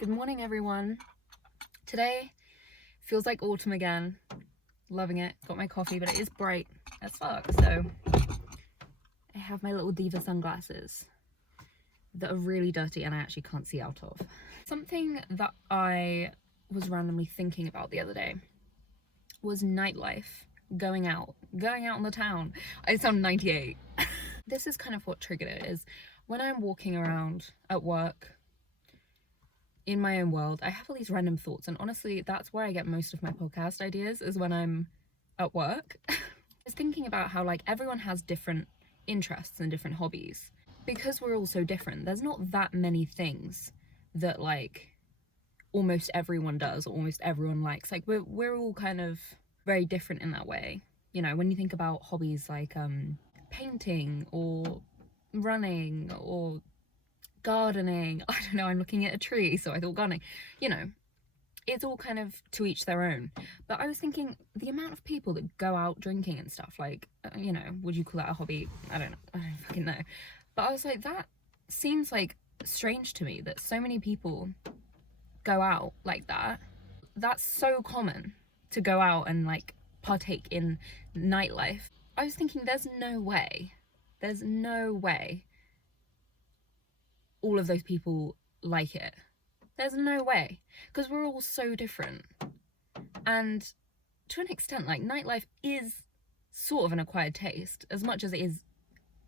Good morning, everyone. Today feels like autumn again. Loving it. Got my coffee, but it is bright as fuck. So I have my little diva sunglasses that are really dirty and I actually can't see out of. Something that I was randomly thinking about the other day was nightlife. Going out in the town. I sound 98. This is kind of what triggered it, is when I'm walking around at work in my own world, I have all these random thoughts, and honestly that's where I get most of my podcast ideas, is when I'm at work. I was thinking about how like everyone has different interests and different hobbies. Because we're all so different, there's not that many things that like almost everyone does or almost everyone likes. Like we're all kind of very different in that way. You know, when you think about hobbies like painting or running or gardening, I don't know, I'm looking at a tree, so I thought gardening, you know, it's all kind of to each their own. But I was thinking the amount of people that go out drinking and stuff, like, you know, would you call that a hobby? I don't fucking know. But I was like, that seems like strange to me that so many people go out like that. That's so common to go out and like partake in nightlife. I was thinking there's no way all of those people like it. There's no way, because we're all so different. And to an extent, like, nightlife is sort of an acquired taste, as much as it is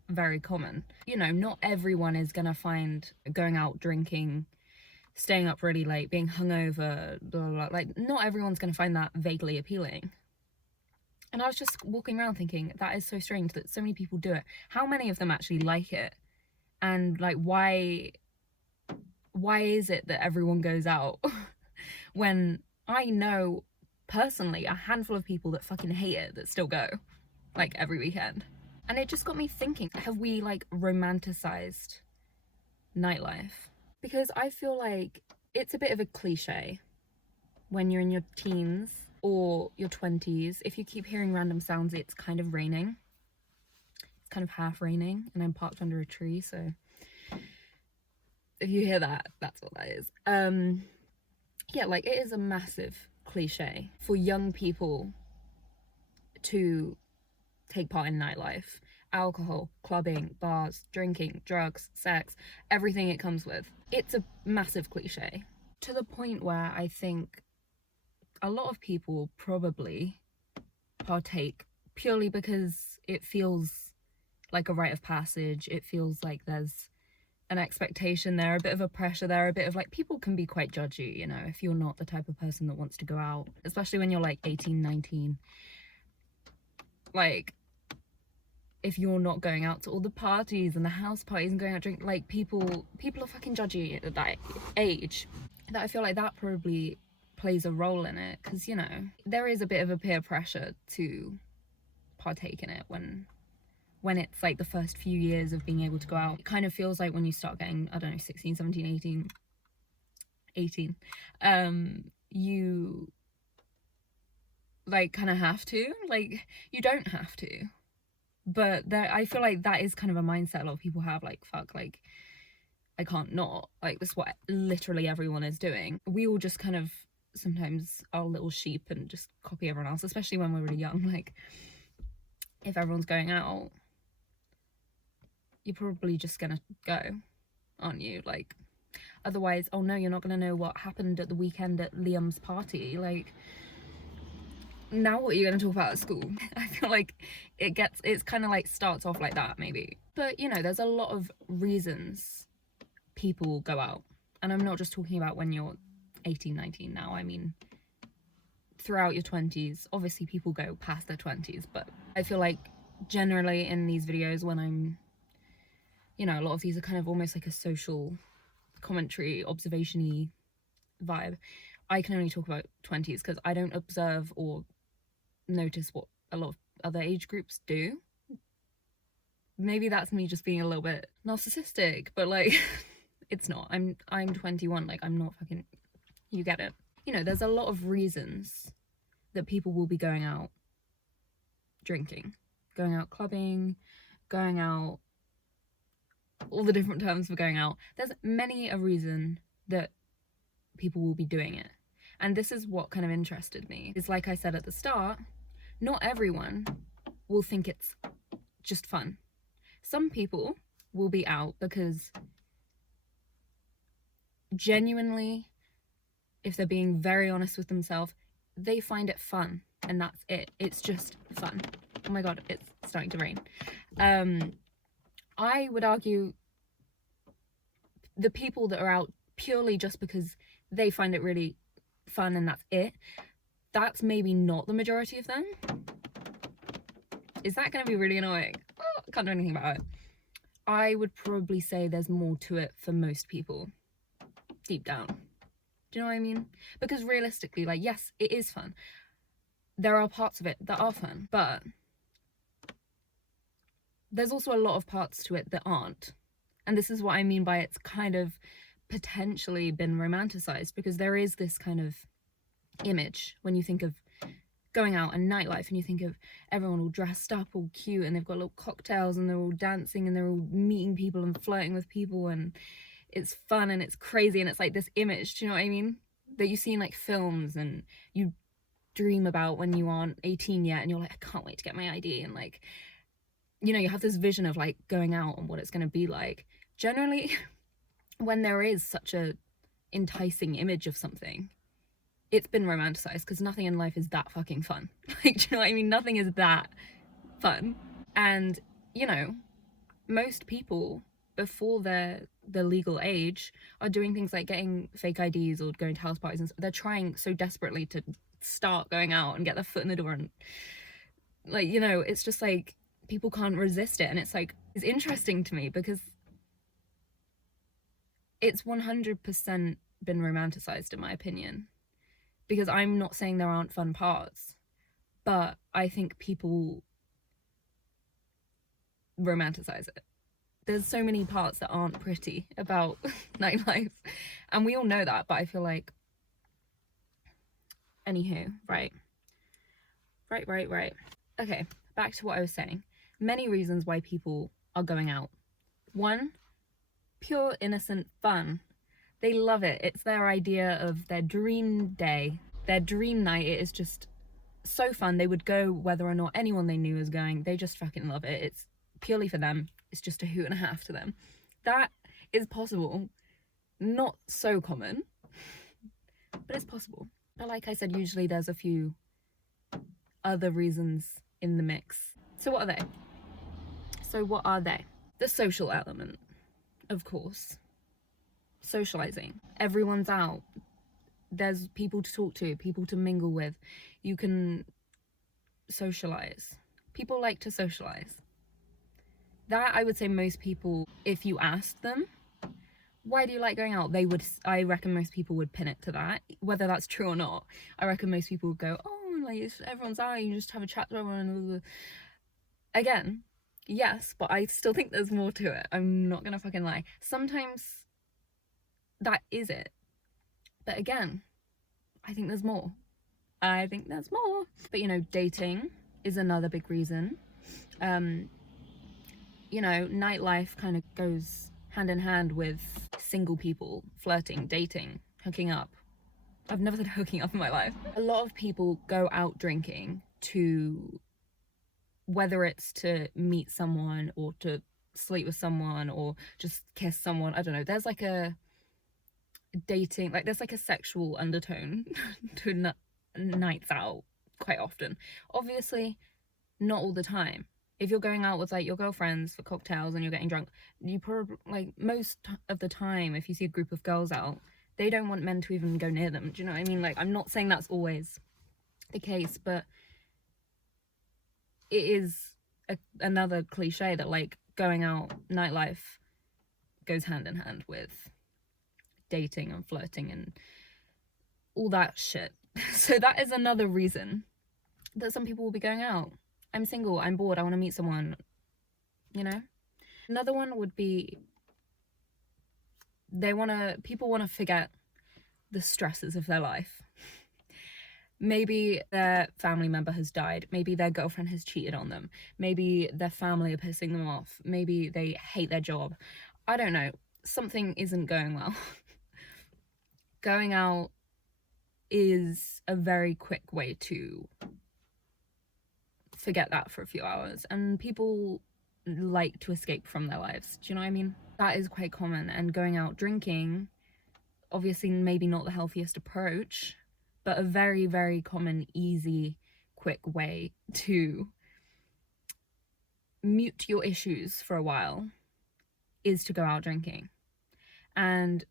very common. You know, not everyone is gonna find going out drinking, staying up really late, being hungover, blah, blah, blah. Like, not everyone's gonna find that vaguely appealing. And I was just walking around thinking, that is so strange that so many people do it. How many of them actually like it? And like, why is it that everyone goes out when I know personally a handful of people that fucking hate it that still go, like, every weekend? And it just got me thinking, have we like romanticized nightlife? Because I feel like it's a bit of a cliche when you're in your teens or your 20s. If you keep hearing random sounds, it's kind of raining. It's kind of half raining, and I'm parked under a tree, so if you hear that, that's what that is. Yeah, like, it is a massive cliche for young people to take part in nightlife. Alcohol, clubbing, bars, drinking, drugs, sex, everything it comes with. It's a massive cliche, to the point where I think a lot of people probably partake purely because it feels like a rite of passage. It feels like there's an expectation there, a bit of a pressure there, a bit of like, people can be quite judgy, you know, if you're not the type of person that wants to go out, especially when you're like 18, 19. Like, if you're not going out to all the parties and the house parties and going out drink, like, people are fucking judgy at that age. That I feel like that probably plays a role in it, because, you know, there is a bit of a peer pressure to partake in it when it's like the first few years of being able to go out. It kind of feels like when you start getting, I don't know, 16, 17, 18, you like kind of have to, like, you don't have to, but there, I feel like that is kind of a mindset a lot of people have, like, fuck, like, I can't not, like, this is what literally everyone is doing. We all just kind of sometimes are little sheep and just copy everyone else, especially when we're really young. Like, if everyone's going out, you're probably just gonna go, aren't you? Like, otherwise, oh no, you're not gonna know what happened at the weekend at Liam's party. Like, now what are you gonna talk about at school? I feel like it's kind of like starts off like that, maybe. But, you know, there's a lot of reasons people go out, and I'm not just talking about when you're 18, 19 now. I mean, throughout your 20s. Obviously people go past their 20s, but I feel like generally in these videos, when I'm, you know, a lot of these are kind of almost like a social commentary, observation-y vibe. I can only talk about 20s because I don't observe or notice what a lot of other age groups do. Maybe that's me just being a little bit narcissistic, but like, it's not. I'm 21, like, I'm not fucking, you get it. You know, there's a lot of reasons that people will be going out drinking, going out clubbing, going out, all the different terms for going out. There's many a reason that people will be doing it. And this is what kind of interested me, is like I said at the start, not everyone will think it's just fun. Some people will be out because genuinely, if they're being very honest with themselves, they find it fun, and that's it. It's just fun. Oh my god, it's starting to rain. I would argue the people that are out purely just because they find it really fun and that's it, that's maybe not the majority of them. Is that going to be really annoying? Oh, I can't do anything about it. I would probably say there's more to it for most people, deep down. Do you know what I mean? Because realistically, like, yes, it is fun. There are parts of it that are fun, but there's also a lot of parts to it that aren't. And this is what I mean by it's kind of potentially been romanticized, because there is this kind of image when you think of going out and nightlife, and you think of everyone all dressed up, all cute, and they've got little cocktails, and they're all dancing, and they're all meeting people and flirting with people, and it's fun and it's crazy, and it's like this image, do you know what I mean, that you see in like films and you dream about when you aren't 18 yet, and you're like, I can't wait to get my ID, and like, you know, you have this vision of like going out and what it's going to be like. Generally, when there is such a enticing image of something, it's been romanticized, because nothing in life is that fucking fun. Like, do you know what I mean? Nothing is that fun. And, you know, most people before the legal age are doing things like getting fake IDs or going to house parties, and they're trying so desperately to start going out and get their foot in the door, and like, you know, it's just like people can't resist it. And it's like, it's interesting to me because it's 100% been romanticized, in my opinion, because I'm not saying there aren't fun parts, but I think people romanticize it. There's so many parts that aren't pretty about nightlife, and we all know that, but I feel like, anywho, right. Okay, back to what I was saying. Many reasons why people are going out. One, pure innocent fun. They love it. It's their idea of their dream day, their dream night. It is just so fun. They would go whether or not anyone they knew was going. They just fucking love it. It's purely for them. It's just a hoot and a half to them. That is possible. Not so common, but it's possible. But like I said, usually there's a few other reasons in the mix. So what are they? The social element, of course. Socializing. Everyone's out. There's people to talk to, people to mingle with. You can socialize. People like to socialize. That, I would say, most people, if you asked them, why do you like going out? I reckon most people would pin it to that. Whether that's true or not, I reckon most people would go, oh, like, everyone's out, you just have a chat to everyone. Again, yes, but I still think there's more to it. I'm not gonna fucking lie. Sometimes that is it. But again, I think there's more. But, you know, dating is another big reason. You know, nightlife kind of goes hand in hand with single people, flirting, dating, hooking up. I've never said hooking up in my life. A lot of people go out drinking to, whether it's to meet someone or to sleep with someone or just kiss someone, I don't know. There's like a dating, like there's like a sexual undertone to nights out quite often. Obviously, not all the time. If you're going out with like your girlfriends for cocktails and you're getting drunk, you probably, like, most of the time, if you see a group of girls out, they don't want men to even go near them. Do you know what I mean? Like, I'm not saying that's always the case, but it is another cliche that, like, going out, nightlife goes hand in hand with dating and flirting and all that shit. So that is another reason that some people will be going out. I'm single, I'm bored, I want to meet someone, you know? Another one would be people want to forget the stresses of their life. Maybe their family member has died. Maybe their girlfriend has cheated on them. Maybe their family are pissing them off. Maybe they hate their job. I don't know. Something isn't going well. going out is a very quick way to forget that for a few hours, and people like to escape from their lives. Do you know what I mean? That is quite common. And going out drinking, obviously maybe not the healthiest approach, but a very, very common, easy, quick way to mute your issues for a while is to go out drinking. And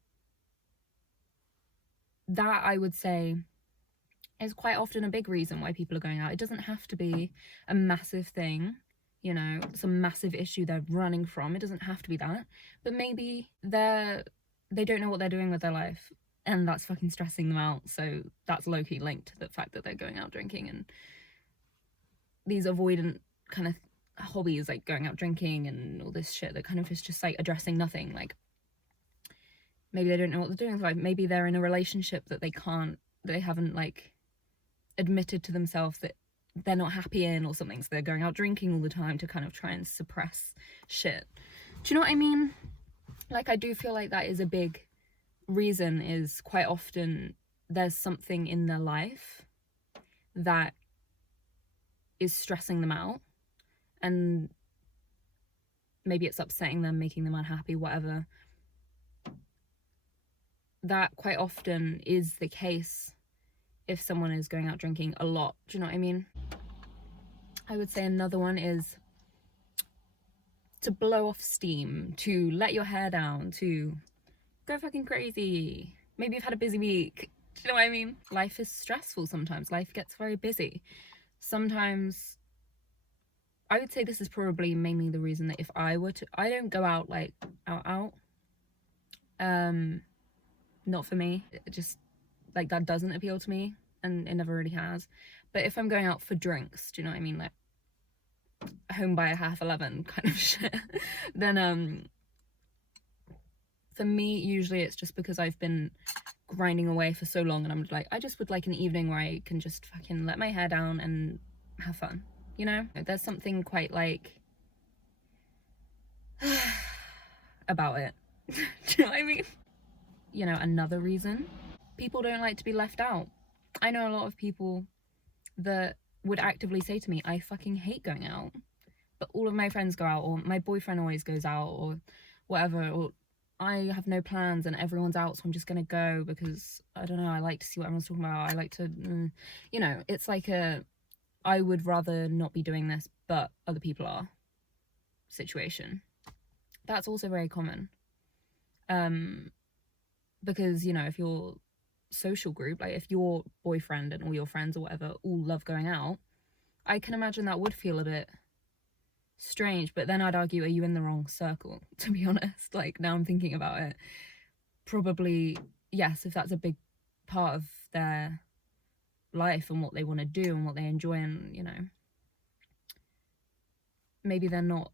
that, I would say, is quite often a big reason why people are going out. It doesn't have to be a massive thing, you know, some massive issue they're running from. It doesn't have to be that. But maybe they don't know what they're doing with their life, and that's fucking stressing them out. So that's low-key linked to the fact that they're going out drinking. And these avoidant kind of hobbies, like going out drinking and all this shit, that kind of is just like addressing nothing. Like, maybe they don't know what they're doing with life. Maybe they're in a relationship that they haven't like admitted to themselves that they're not happy in or something, so they're going out drinking all the time to kind of try and suppress shit. Do you know what I mean? Like, I do feel like that is a big reason. Is quite often there's something in their life that is stressing them out, and maybe it's upsetting them, making them unhappy, whatever. That quite often is the case if someone is going out drinking a lot. Do you know what I mean? I would say another one is to blow off steam, to let your hair down, to go fucking crazy. Maybe you've had a busy week. Do you know what I mean? Life is stressful sometimes. Life gets very busy. Sometimes, I would say this is probably mainly the reason that if I don't go out like out. Not for me. It just, like, that doesn't appeal to me, and it never really has. But if I'm going out for drinks, do you know what I mean, like home by 11:30 kind of shit, then for me usually it's just because I've been grinding away for so long, and I'm like, I just would like an evening where I can just fucking let my hair down and have fun, you know? There's something quite like about it. Do you know what I mean? You know, another reason, people don't like to be left out. I know a lot of people that would actively say to me, I fucking hate going out, but all of my friends go out, or my boyfriend always goes out, or whatever, or I have no plans and everyone's out, so I'm just gonna go because, I don't know, I like to see what everyone's talking about. I like to, you know, it's like I would rather not be doing this, but other people are situation. That's also very common. Because, you know, if your social group, like if your boyfriend and all your friends or whatever all love going out, I can imagine that would feel a bit strange. But then I'd argue, are you in the wrong circle, to be honest? Like, now I'm thinking about it, probably yes, if that's a big part of their life and what they want to do and what they enjoy, and, you know, maybe they're not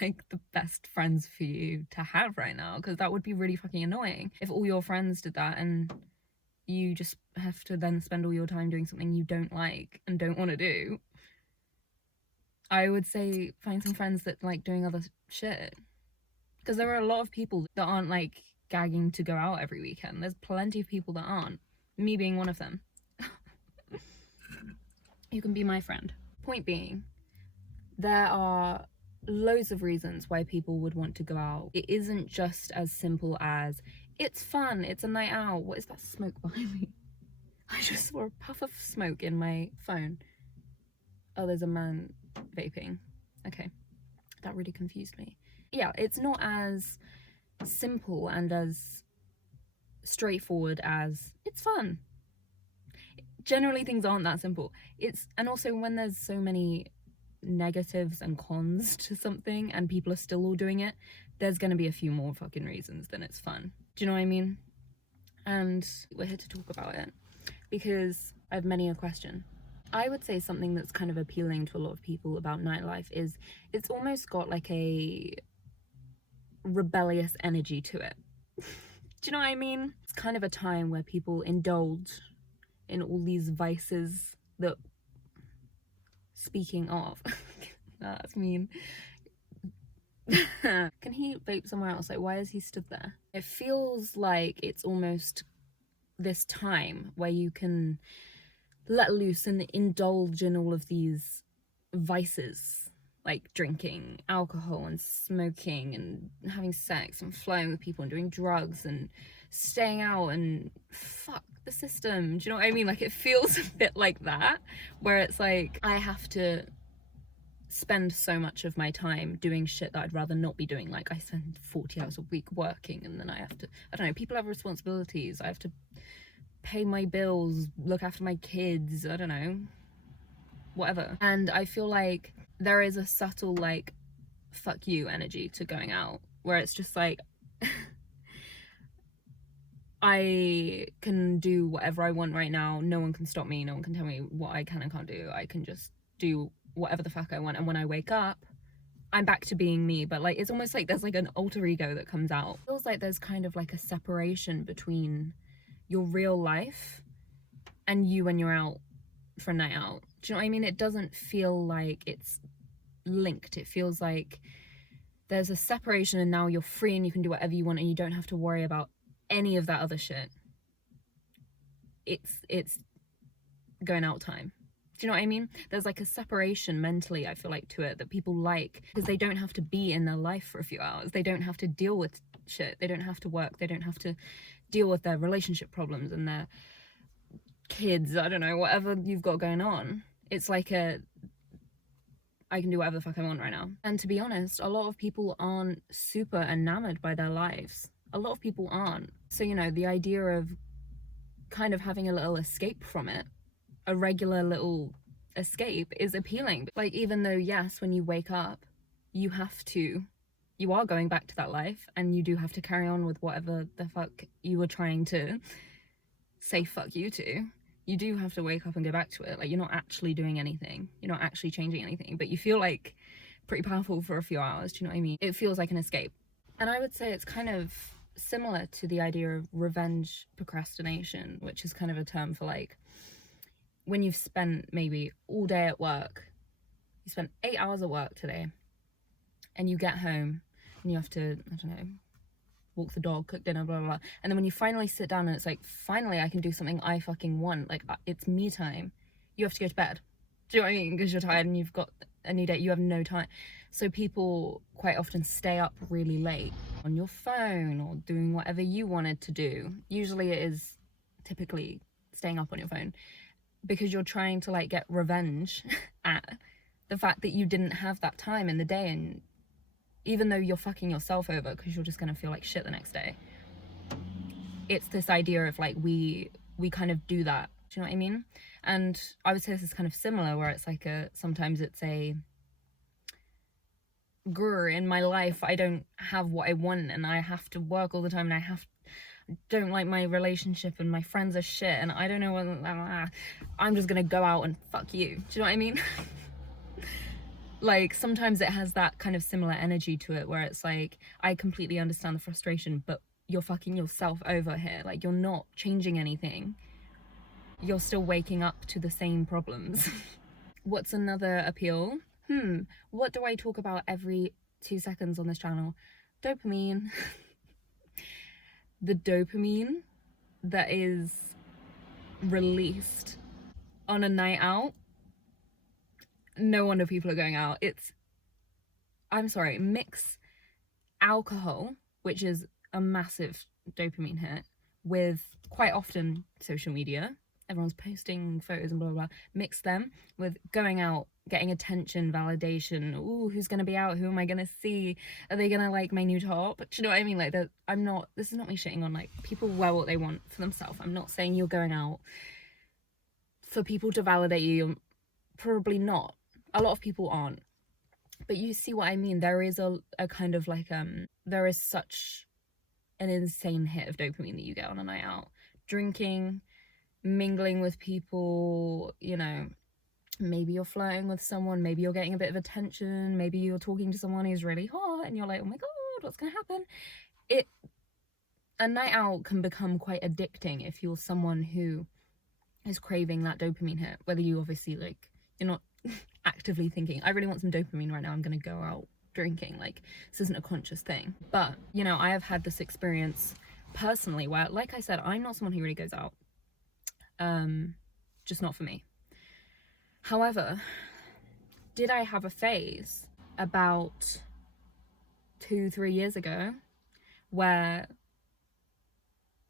like the best friends for you to have right now, because that would be really fucking annoying if all your friends did that and you just have to then spend all your time doing something you don't like and don't want to do. I would say find some friends that like doing other shit, because there are a lot of people that aren't like gagging to go out every weekend. There's plenty of people that aren't, me being one of them. You can be my friend. Point being, there are loads of reasons why people would want to go out. It isn't just as simple as, it's fun, it's a night out. What is that smoke behind me? I just saw a puff of smoke in my phone. Oh, there's a man vaping. Okay, that really confused me. Yeah, it's not as simple and as straightforward as, it's fun. Generally, things aren't that simple. And also when there's so many negatives and cons to something and people are still all doing it, there's gonna be a few more fucking reasons than it's fun. Do you know what I mean? And we're here to talk about it because I have many a question. I would say something that's kind of appealing to a lot of people about nightlife is it's almost got like a rebellious energy to it. Do you know what I mean? It's kind of a time where people indulge in all these vices that, speaking of, that's mean. Can he vape somewhere else? Like, why is he stood there? It feels like it's almost this time where you can let loose and indulge in all of these vices, like drinking alcohol and smoking and having sex and flirting with people and doing drugs and staying out and fuck the system. Do you know what I mean? Like, it feels a bit like that, where it's like I have to spend so much of my time doing shit that I'd rather not be doing. Like, I spend 40 hours a week working, and then I have to, I don't know, people have responsibilities. I have to pay my bills, look after my kids, I don't know, whatever. And I feel like there is a subtle, like, fuck you energy to going out, where it's just like, I can do whatever I want right now. No one can stop me. No one can tell me what I can and can't do. I can just do whatever the fuck I want. And when I wake up, I'm back to being me. But like, it's almost like there's like an alter ego that comes out. It feels like there's kind of like a separation between your real life and you when you're out for a night out. Do you know what I mean? It doesn't feel like it's linked. It feels like there's a separation, and now you're free and you can do whatever you want and you don't have to worry about any of that other shit. It's going out time. Do you know what I mean? There's like a separation mentally, I feel like, to it, that people like, because they don't have to be in their life for a few hours. They don't have to deal with shit. They don't have to work. They don't have to deal with their relationship problems and their kids, I don't know, whatever you've got going on. It's like I can do whatever the fuck I want right now. And to be honest, a lot of people aren't super enamored by their lives. A lot of people aren't. So, you know, the idea of kind of having a little escape from it, a regular little escape, is appealing. Like, even though, yes, when you wake up, you are going back to that life, and you do have to carry on with whatever the fuck you were trying to say fuck you to. You do have to wake up and go back to it. Like, you're not actually doing anything. You're not actually changing anything, but you feel like pretty powerful for a few hours. Do you know what I mean? It feels like an escape. And I would say it's kind of similar to the idea of revenge procrastination, which is kind of a term for like when you've spent maybe all day at work, you spent 8 hours at work today, and you get home and you have to, I don't know, walk the dog, cook dinner, blah, blah, blah. And then when you finally sit down and it's like, finally I can do something I fucking want, like it's me time, you have to go to bed. Do you know what I mean? Because you're tired and you've got a new day, you have no time. So people quite often stay up really late on your phone or doing whatever you wanted to do. Usually it is typically staying up on your phone because you're trying to like get revenge at the fact that you didn't have that time in the day, and even though you're fucking yourself over because you're just gonna feel like shit the next day. It's this idea of like we kind of do that. Do you know what I mean? And I would say this is kind of similar, where it's like sometimes it's a grr, in my life I don't have what I want and I have to work all the time and I don't like my relationship and my friends are shit and I don't know what, I'm just gonna go out and fuck you. Do you know what I mean? Like, sometimes it has that kind of similar energy to it, where it's like, I completely understand the frustration, but you're fucking yourself over here. Like, you're not changing anything. You're still waking up to the same problems. What's another appeal? What do I talk about every 2 seconds on this channel? Dopamine. The dopamine that is released on a night out. No wonder people are going out. Mix alcohol, which is a massive dopamine hit, with quite often social media. Everyone's posting photos and blah, blah, blah. Mix them with going out, getting attention, validation. Ooh, who's going to be out? Who am I going to see? Are they going to like my new top? Do you know what I mean? Like, this is not me shitting on, like, people wear what they want for themselves. I'm not saying you're going out for people to validate you. You're probably not. A lot of people aren't. But you see what I mean? There is a kind of like, there is such an insane hit of dopamine that you get on a night out. Drinking, mingling with people, you know, maybe you're flirting with someone, maybe you're getting a bit of attention, maybe you're talking to someone who's really hot and you're like, oh my god, what's gonna happen? A night out can become quite addicting if you're someone who is craving that dopamine hit, whether you obviously, like, you're not actively thinking, I really want some dopamine right now, I'm gonna go out drinking. Like, this isn't a conscious thing. But, you know, I have had this experience personally where, like I said, I'm not someone who really goes out. Just not for me. However, did I have a phase about 2-3 years ago where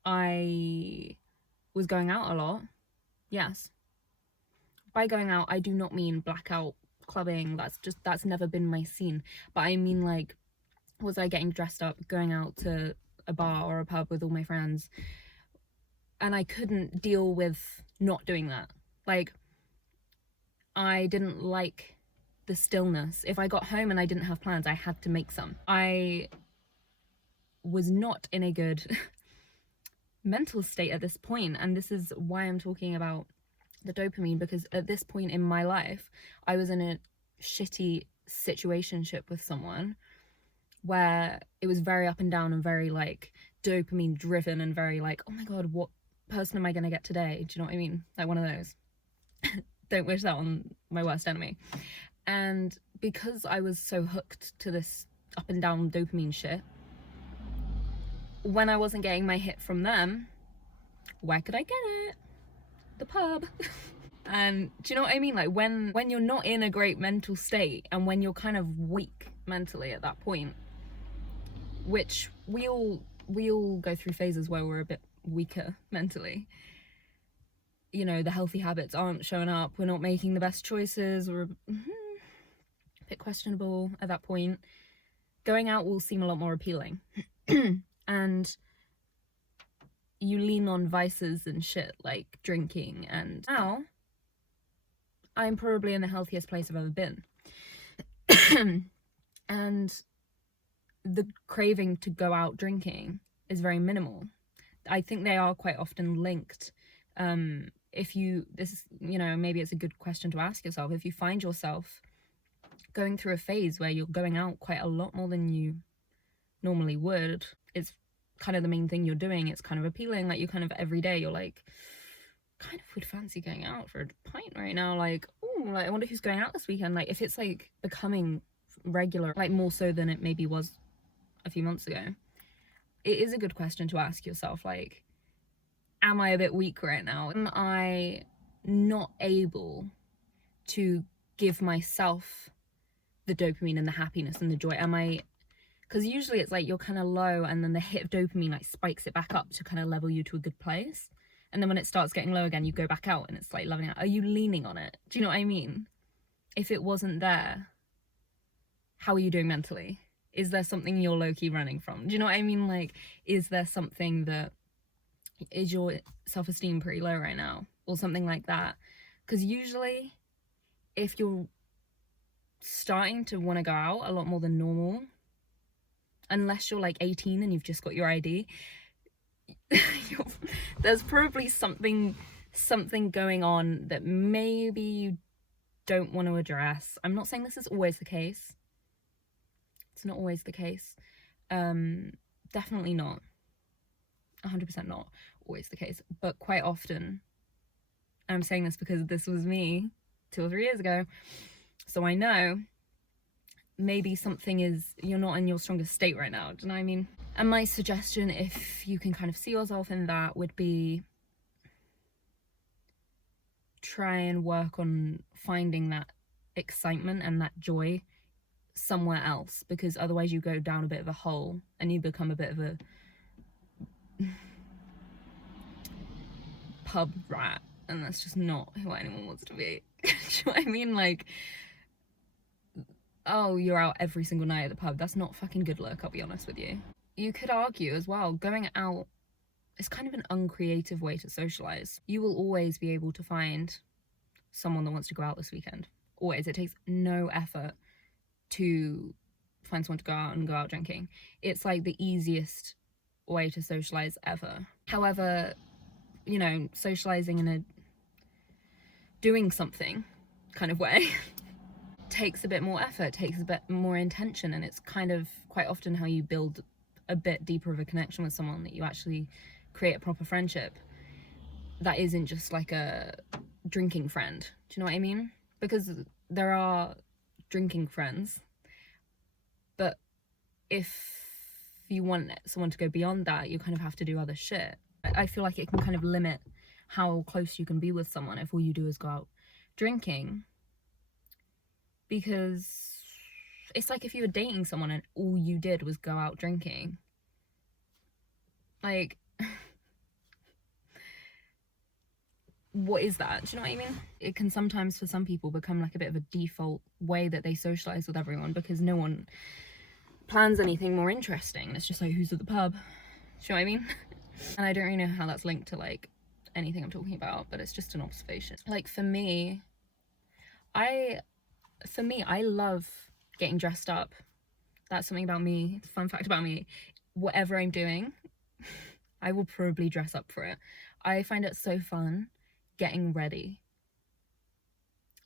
I was going out a lot? Yes. By going out, I do not mean blackout clubbing. That's never been my scene. But I mean, like, was I getting dressed up, going out to a bar or a pub with all my friends, and I couldn't deal with not doing that. Like, I didn't like the stillness. If I got home and I didn't have plans, I had to make some. I was not in a good mental state at this point, and this is why I'm talking about the dopamine, because at this point in my life, I was in a shitty situationship with someone where it was very up and down and very like dopamine driven and very like, oh my god, what person am I gonna get today? Do you know what I mean? Like one of those. Don't wish that on my worst enemy. And because I was so hooked to this up and down dopamine shit, when I wasn't getting my hit from them, where could I get it? The pub. And do you know what I mean? Like when you're not in a great mental state and when you're kind of weak mentally at that point, which we all go through phases where we're a bit weaker mentally. You know, the healthy habits aren't showing up, we're not making the best choices, we're a bit questionable at that point. Going out will seem a lot more appealing. And you lean on vices and shit like drinking, and now I'm probably in the healthiest place I've ever been. And the craving to go out drinking is very minimal. I think they are quite often linked. If you, this, you know, maybe it's a good question to ask yourself. If you find yourself going through a phase where you're going out quite a lot more than you normally would, it's kind of the main thing you're doing. It's kind of appealing. Like you kind of every day you're like, kind of would fancy going out for a pint right now. Like, oh, like I wonder who's going out this weekend. Like if it's like becoming regular, like more so than it maybe was a few months ago, it is a good question to ask yourself. Like, am I a bit weak right now? Am I not able to give myself the dopamine and the happiness and the joy? Am I, because usually it's like you're kind of low and then the hit of dopamine like spikes it back up to kind of level you to a good place, and then when it starts getting low again, you go back out and it's like leveling out. Are you leaning on it? Do you know what I mean? If it wasn't there, how are you doing mentally? Is there something you're low-key running from? Do you know what I mean? Like, is there something that, is your self-esteem pretty low right now? Or something like that? Because usually, if you're starting to want to go out a lot more than normal, unless you're like 18 and you've just got your ID, there's probably something going on that maybe you don't want to address. I'm not saying this is always the case. It's not always the case. Definitely not. 100% not always the case. But quite often, and I'm saying this because this was me 2 or 3 years ago, so I know maybe something is, you're not in your strongest state right now. Do you know what I mean? And my suggestion, if you can kind of see yourself in that, would be try and work on finding that excitement and that joy somewhere else, because otherwise you go down a bit of a hole and you become a bit of a pub rat, and that's just not who anyone wants to be. Do you know what I mean? Like, oh, you're out every single night at the pub. That's not fucking good luck, I'll be honest with you. You could argue as well, going out is kind of an uncreative way to socialize. You will always be able to find someone that wants to go out this weekend. Always. It takes no effort to find someone to go out and go out drinking. It's like the easiest way to socialize ever. However, you know, socializing in a doing something kind of way takes a bit more effort, takes a bit more intention, and it's kind of quite often how you build a bit deeper of a connection with someone, that you actually create a proper friendship that isn't just like a drinking friend. Do you know what I mean? Because there are drinking friends, but if you want someone to go beyond that, you kind of have to do other shit. I feel like it can kind of limit how close you can be with someone if all you do is go out drinking. Because it's like if you were dating someone and all you did was go out drinking. Like, what is that? Do you know what I mean? It can sometimes, for some people, become like a bit of a default way that they socialize with everyone, because no one plans anything more interesting. It's just like, who's at the pub? Do you know what I mean? And I don't really know how that's linked to like anything I'm talking about, but it's just an observation. Like, for me, I love getting dressed up. That's something about me. Fun fact about me: whatever I'm doing, I will probably dress up for it. I find it so fun getting ready.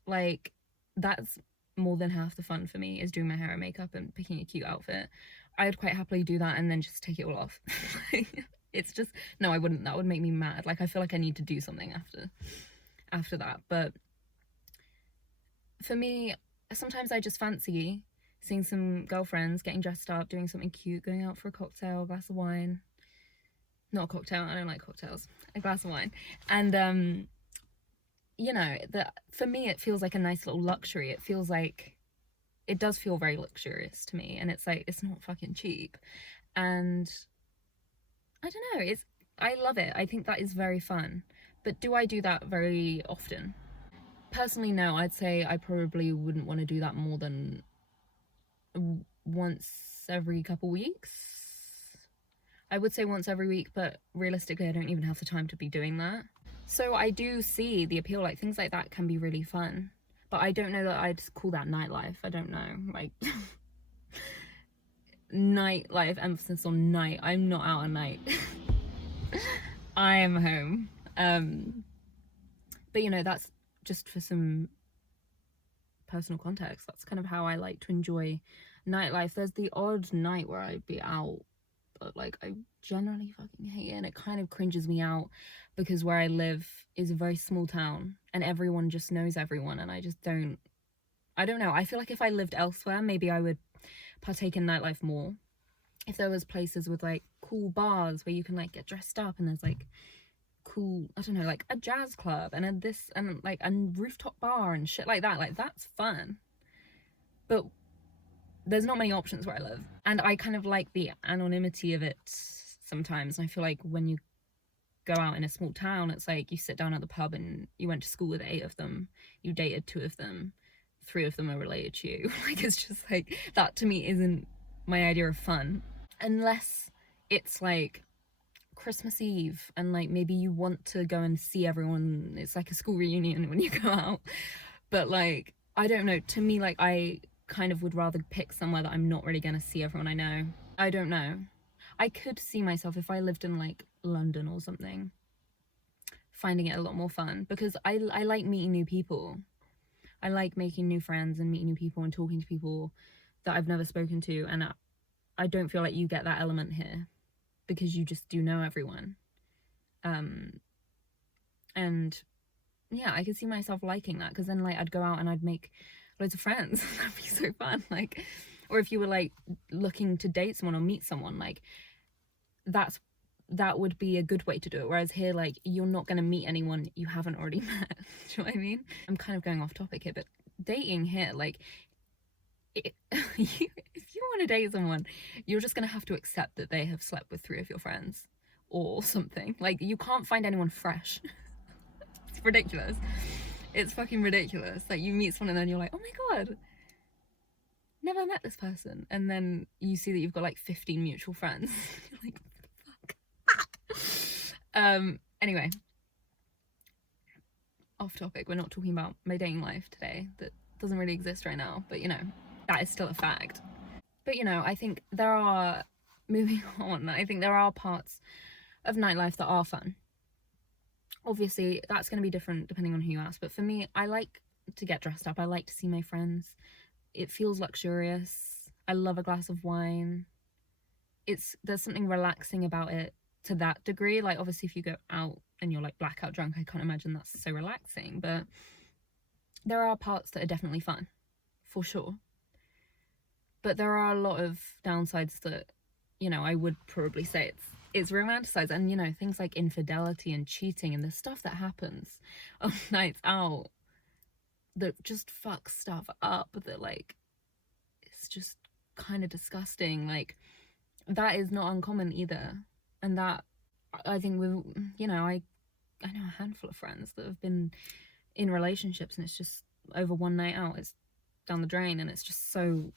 Like, that's more than half the fun for me, is doing my hair and makeup and picking a cute outfit. I'd quite happily do that and then just take it all off. It's just, no, I wouldn't. That would make me mad. Like, I feel like I need to do something after that. But for me, sometimes I just fancy seeing some girlfriends getting dressed up, doing something cute, going out for a cocktail, a glass of wine. Not a cocktail, I don't like cocktails. A glass of wine. And you know, for me it feels like a nice little luxury. It feels like, it does feel very luxurious to me, and it's like, it's not fucking cheap. And I don't know, I love it. I think that is very fun. But do I do that very often? Personally, no. I'd say I probably wouldn't want to do that more than once every couple weeks. I would say once every week, but realistically I don't even have the time to be doing that. So I do see the appeal. Like, things like that can be really fun, but I don't know that I'd call that nightlife. I don't know, like nightlife, emphasis on night. I'm not out at night. I am home. But you know, that's just for some personal context. That's kind of how I like to enjoy nightlife. There's the odd night where I'd be out, but like, I generally fucking hate it, and it kind of cringes me out because where I live is a very small town and everyone just knows everyone, and I don't know. I feel like if I lived elsewhere, maybe I would partake in nightlife more. If there was places with like cool bars where you can like get dressed up, and there's like cool, I don't know, like a jazz club and like a rooftop bar and shit like that, that's fun. But there's not many options where I live, and I kind of like the anonymity of it sometimes. I feel like when you go out in a small town, it's like you sit down at the pub and you went to school with 8 of them, you dated 2 of them, 3 of them are related to you. Like, it's just like, that to me isn't my idea of fun, unless it's like Christmas Eve and like maybe you want to go and see everyone. It's like a school reunion when you go out. But like, I don't know, to me, like, I kind of would rather pick somewhere that I'm not really gonna see everyone I know. I don't know. I could see myself, if I lived in like London or something, finding it a lot more fun, because I like meeting new people. I like making new friends and meeting new people and talking to people that I've never spoken to, and I don't feel like you get that element here because you just do know everyone. And yeah, I could see myself liking that, because then like I'd go out and I'd make loads of friends. That'd be so fun. Like, or if you were like looking to date someone or meet someone, like that would be a good way to do it. Whereas here, like, you're not going to meet anyone you haven't already met. Do you know what I mean? I'm kind of going off topic here, but dating here, like, if you want to date someone, you're just going to have to accept that they have slept with 3 of your friends or something. Like, you can't find anyone fresh. It's ridiculous. It's fucking ridiculous. Like, you meet someone and then you're like, oh my god, never met this person, and then you see that you've got like 15 mutual friends. You're like, anyway, off topic. We're not talking about my dating life today. That doesn't really exist right now, but you know, that is still a fact. But you know, I think there are, moving on, I think there are parts of nightlife that are fun. Obviously that's going to be different depending on who you ask, but for me, I like to get dressed up. I like to see my friends. It feels luxurious. I love a glass of wine. There's something relaxing about it to that degree. Like, obviously if you go out and you're like blackout drunk, I can't imagine that's so relaxing, but there are parts that are definitely fun, for sure. But there are a lot of downsides that, you know, I would probably say it's romanticized, and you know, things like infidelity and cheating and the stuff that happens on nights out that just fucks stuff up, that like it's just kind of disgusting. Like, that is not uncommon either. And that, I think, with, you know, I know a handful of friends that have been in relationships and it's just over one night out, it's down the drain, and it's just so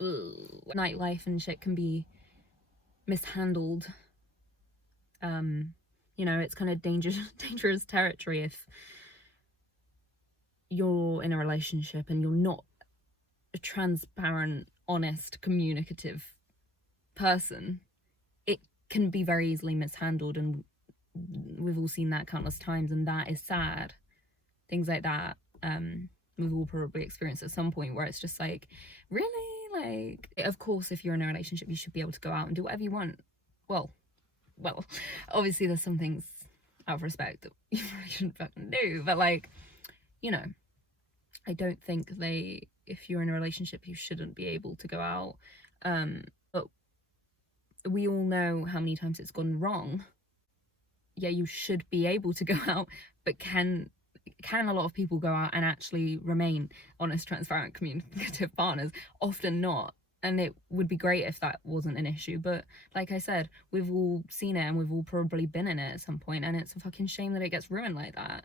nightlife and shit can be mishandled. You know, it's kind of dangerous territory if you're in a relationship and you're not a transparent, honest, communicative person. It can be very easily mishandled, and we've all seen that countless times, and that is sad. Things like that, we've all probably experienced at some point, where it's just like, really? Like, of course, if you're in a relationship, you should be able to go out and do whatever you want. Well, obviously there's some things out of respect that you really shouldn't fucking do, but like, you know, I don't think if you're in a relationship, you shouldn't be able to go out. But we all know how many times it's gone wrong. Yeah, you should be able to go out, but can a lot of people go out and actually remain honest, transparent, communicative partners? Often not. And it would be great if that wasn't an issue, but like I said, we've all seen it and we've all probably been in it at some point, and it's a fucking shame that it gets ruined like that.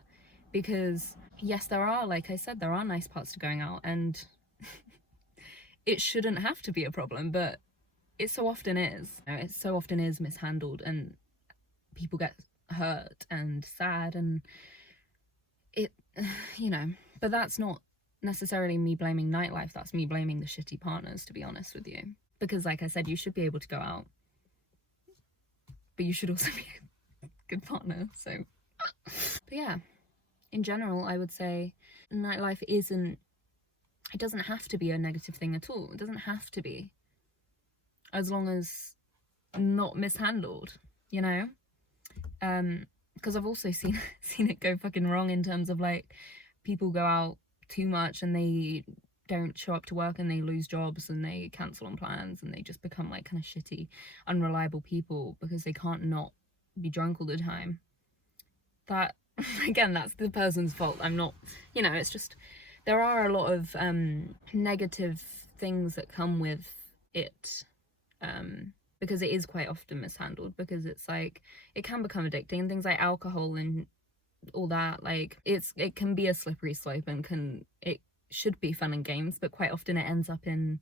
Because yes, there are, like I said, there are nice parts to going out, and it shouldn't have to be a problem, but it so often is. It so often is mishandled, and people get hurt and sad, and it, you know, but that's not necessarily me blaming nightlife, that's me blaming the shitty partners, to be honest with you. Because like I said, you should be able to go out, but you should also be a good partner. So but yeah, in general, I would say nightlife it doesn't have to be a negative thing at all. It doesn't have to be, as long as not mishandled, you know. Because I've also seen it go fucking wrong in terms of like, people go out too much and they don't show up to work and they lose jobs and they cancel on plans and they just become like kind of shitty, unreliable people because they can't not be drunk all the time. That, again, that's the person's fault. I'm not, you know, it's just, there are a lot of negative things that come with it, because it is quite often mishandled, because it's like, it can become addicting, and things like alcohol and all that, like, it can be a slippery slope, and it should be fun and games, but quite often it ends up in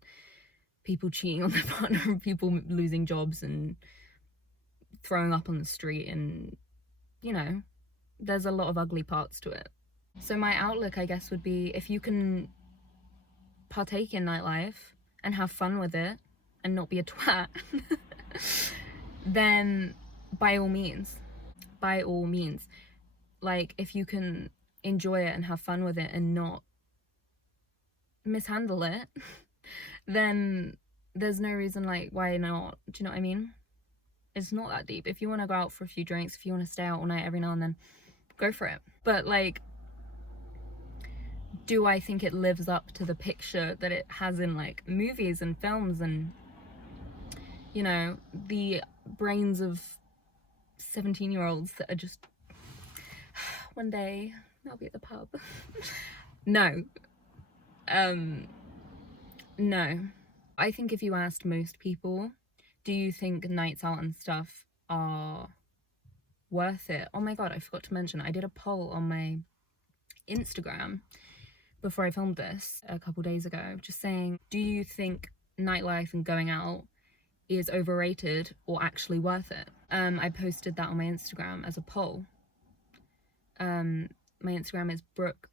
people cheating on their partner and people losing jobs and throwing up on the street, and you know, there's a lot of ugly parts to it. So my outlook, I guess, would be, if you can partake in nightlife and have fun with it and not be a twat, then by all means, like, if you can enjoy it and have fun with it and not mishandle it, then there's no reason, like, why not? Do you know what I mean? It's not that deep. If you want to go out for a few drinks, if you want to stay out all night every now and then, go for it. But like, do I think it lives up to the picture that it has in like movies and films and, you know, the brains of 17-year-olds that are just, one day I'll be at the pub? No. No. I think if you asked most people, do you think nights out and stuff are worth it? Oh my god, I forgot to mention, I did a poll on my Instagram before I filmed this a couple days ago, just saying, do you think nightlife and going out is overrated or actually worth it? I posted that on my Instagram as a poll. My Instagram is brooke.tw.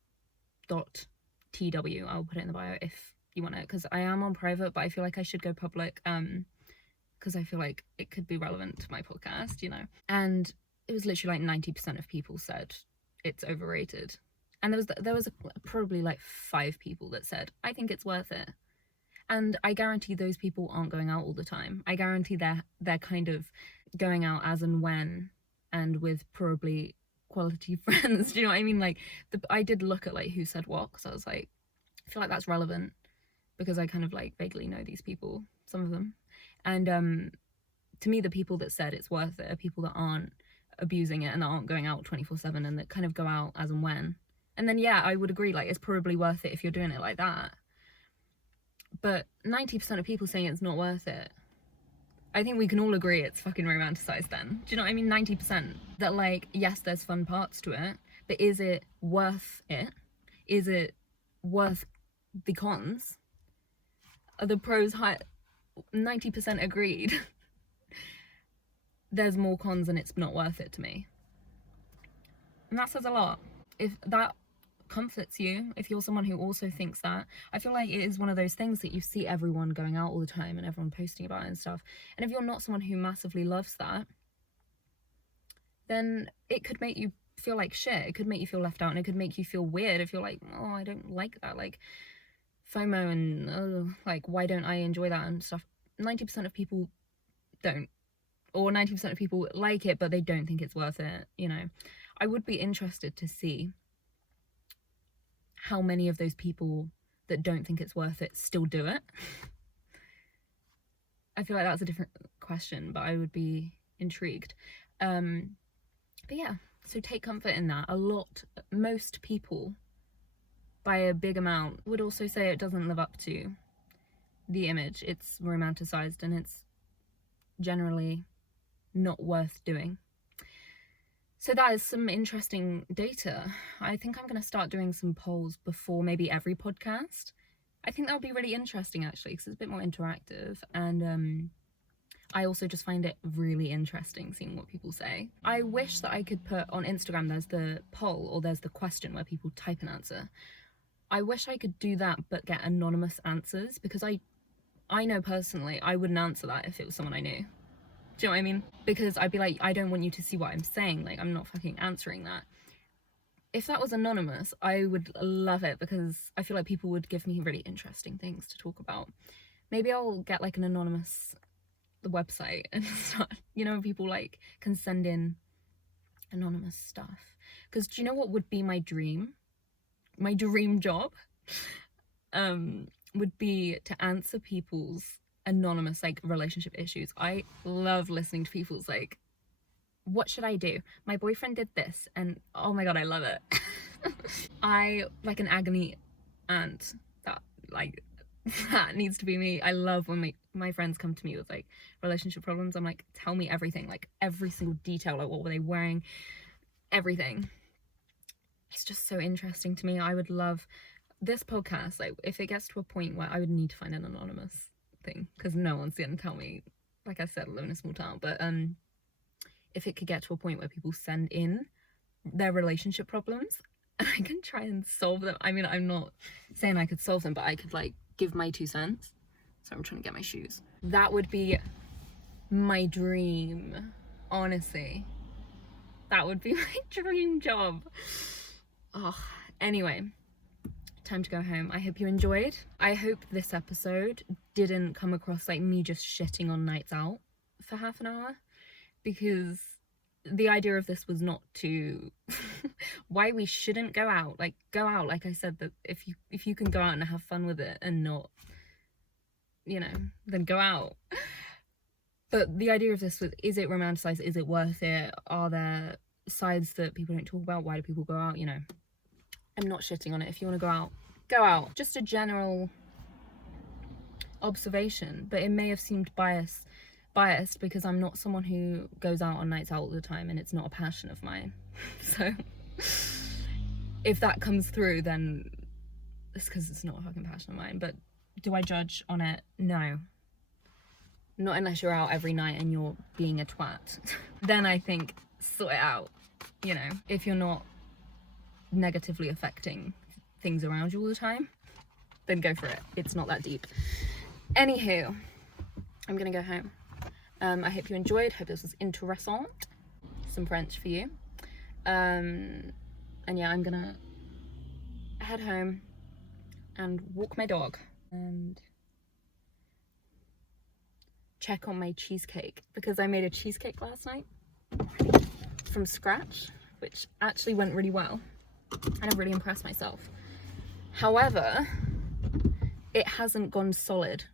I'll put it in the bio if you want it, because I am on private, but I feel like I should go public, because I feel like it could be relevant to my podcast, you know. And it was literally like 90% of people said it's overrated, and there was probably like 5 people that said I think it's worth it. And I guarantee those people aren't going out all the time. I guarantee they're kind of going out as and when, and with probably quality friends. Do you know what I mean? Like, I did look at like who said what, because I was like, I feel like that's relevant, because I kind of like vaguely know these people, some of them. And to me, the people that said it's worth it are people that aren't abusing it and that aren't going out 24/7 and that kind of go out as and when. And then, yeah, I would agree, like, it's probably worth it if you're doing it like that. But 90% of people saying it's not worth it, I think we can all agree it's fucking romanticised then. Do you know what I mean? 90%. That, like, yes, there's fun parts to it, but is it worth it? Is it worth the cons? Are the pros high? 90% agreed. There's more cons and it's not worth it to me. And that says a lot. If that comforts you, if you're someone who also thinks that, I feel like it is one of those things that you see everyone going out all the time and everyone posting about it and stuff. And if you're not someone who massively loves that, then it could make you feel like shit. It could make you feel left out, and it could make you feel weird if you're like, oh, I don't like that, like FOMO, and like, why don't I enjoy that and stuff. 90% of people don't, or 90% of people like it, but they don't think it's worth it, you know. I would be interested to see how many of those people that don't think it's worth it still do it. I feel like that's a different question, but I would be intrigued. But yeah, so take comfort in that. Most people, by a big amount, would also say it doesn't live up to the image. It's romanticised and it's generally not worth doing. So that is some interesting data. I think I'm going to start doing some polls before maybe every podcast. I think that'll be really interesting, actually, because it's a bit more interactive. And I also just find it really interesting seeing what people say. I wish that I could put on Instagram, there's the poll or there's the question where people type an answer. I wish I could do that but get anonymous answers, because I know personally I wouldn't answer that if it was someone I knew. Do you know what I mean? Because I'd be like, I don't want you to see what I'm saying. Like, I'm not fucking answering that. If that was anonymous, I would love it, because I feel like people would give me really interesting things to talk about. Maybe I'll get like an anonymous website and start, you know, people like can send in anonymous stuff. Because do you know what would be my dream? My dream job would be to answer people's anonymous like relationship issues. I love listening to people's like, what should I do? My boyfriend did this, and oh my god, I love it. I like an agony aunt. That needs to be me. I love when my friends come to me with like relationship problems. I'm like, tell me everything, like every single detail, like what were they wearing, everything. It's just so interesting to me. I would love this podcast, like if it gets to a point where I would need to find an anonymous thing, because no one's gonna tell me, like I said, I live in a small town, but if it could get to a point where people send in their relationship problems and I can try and solve them. I mean, I'm not saying I could solve them, but I could like give my 2 cents. So I'm trying to get my shoes. That would be my dream, honestly. That would be my dream job. Oh, anyway, time to go home. I hope you enjoyed. I hope this episode didn't come across like me just shitting on nights out for half an hour, because the idea of this was not to why we shouldn't go out. Like, go out, like I said, that if you can go out and have fun with it and not, you know, then go out. But the idea of this was, is it romanticized? Is it worth it? Are there sides that people don't talk about? Why do people go out? You know, I'm not shitting on it. If you want to go out, go out. Just a general observation, but it may have seemed biased because I'm not someone who goes out on nights out all the time, and it's not a passion of mine. So if that comes through, then it's because it's not a fucking passion of mine. But do I judge on it? No. Not unless you're out every night and you're being a twat. Then I think, sort it out. You know, if you're not negatively affecting things around you all the time, then go for it. It's not that deep. Anywho, I'm gonna go home. I hope you enjoyed. Hope this was interessant. Some French for you. And yeah, I'm gonna head home and walk my dog and check on my cheesecake, because I made a cheesecake last night from scratch, which actually went really well, and I'm really impressed myself. However, it hasn't gone solid.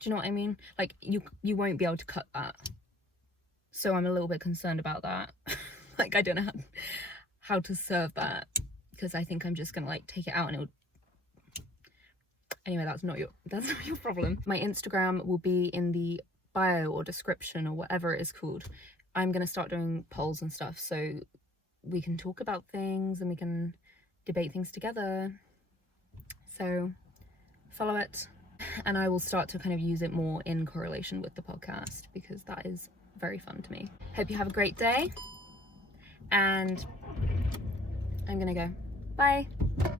Do you know what I mean? Like, you won't be able to cut that. So I'm a little bit concerned about that. Like, I don't know how to serve that, because I think I'm just gonna like take it out and it'll... Anyway, that's not your problem. My Instagram will be in the bio or description or whatever it is called. I'm gonna start doing polls and stuff so we can talk about things and we can debate things together. So follow it, and I will start to kind of use it more in correlation with the podcast, because that is very fun to me. Hope you have a great day, and I'm gonna go. Bye.